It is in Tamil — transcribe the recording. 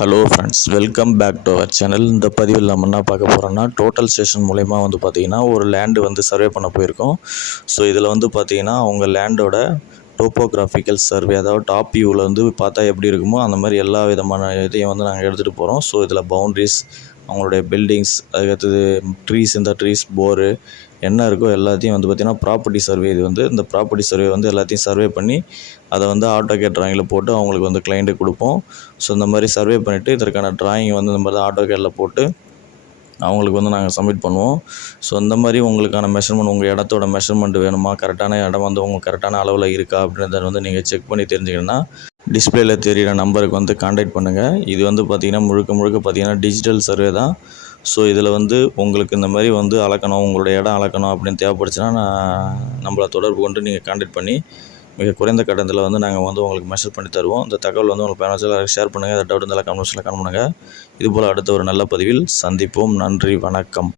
Hello friends, welcome back to our channel. இந்த பதிவில் நம்ம என்ன பார்க்க போகிறோம்னா, டோட்டல் ஸ்டேஷன் மூலயமா பார்த்திங்கன்னா ஒரு லேண்டு சர்வே பண்ண போயிருக்கோம். ஸோ இதில் பார்த்திங்கன்னா அவங்க லேண்டோட டோப்போகிராஃபிக்கல் சர்வே, அதாவது டாப் வியூவில் பார்த்தா எப்படி இருக்குமோ அந்த மாதிரி எல்லா விதமான இதையும் நாங்கள் எடுத்துகிட்டு போகிறோம். ஸோ இதில் பவுண்ட்ரிஸ், அவங்களுடைய பில்டிங்ஸ், அதுக்கடுத்தது ட்ரீஸ், இந்த ட்ரீஸ், போரு என்ன இருக்கோ எல்லாத்தையும் பார்த்திங்கன்னா ப்ராப்பர்ட்டி சர்வே. இது இந்த ப்ராப்பர்ட்டி சர்வே எல்லாத்தையும் சர்வே பண்ணி அதை ஆட்டோகேட் ட்ராயிங்கில் போட்டு அவங்களுக்கு கிளைண்ட்டுக்கு கொடுப்போம். ஸோ இந்த மாதிரி சர்வே பண்ணிவிட்டு இதற்கான ட்ராயிங் இந்த மாதிரி தான் ஆட்டோகேட்டில் போட்டு அவங்களுக்கு நாங்கள் சப்மிட் பண்ணுவோம். ஸோ இந்த மாதிரி உங்களுக்கான மெஷர்மெண்ட், உங்கள் இடத்தோட மெஷர்மெண்ட் வேணுமா, கரெக்டான இடம் உங்களுக்கு கரெக்டான அளவில் இருக்கா அப்படின்றத நீங்கள் செக் பண்ணி தெரிஞ்சுக்கணுன்னா டிஸ்பிளேல தெரிகிற நம்பருக்கு கான்டாக்ட் பண்ணுங்கள். இது பார்த்திங்கன்னா முழுக்க பார்த்திங்கன்னா டிஜிட்டல் சர்வே தான். ஸோ இதில் உங்களுக்கு இந்த மாதிரி அளக்கணும், உங்களுடைய இடம் அளக்கணும் அப்படின்னு தேவைப்படுச்சுன்னா நம்மளை தொடர்பு கொண்டு நீங்கள் கான்டாக்ட் பண்ணி மிக குறைந்த கட்டணத்தில் நாங்கள் உங்களுக்கு மெஷர் பண்ணி தருவோம். இந்த தகவல் உங்களுக்கு பேரண்ட்ஸில் ஷேர் பண்ணுங்கள். அதை டவுட் இருந்தாலும் கமெண்ட்ஸில் கமெண்ட் பண்ணுங்கள். இதுபோல் அடுத்த ஒரு நல்ல பதிவில் சந்திப்போம். நன்றி, வணக்கம்.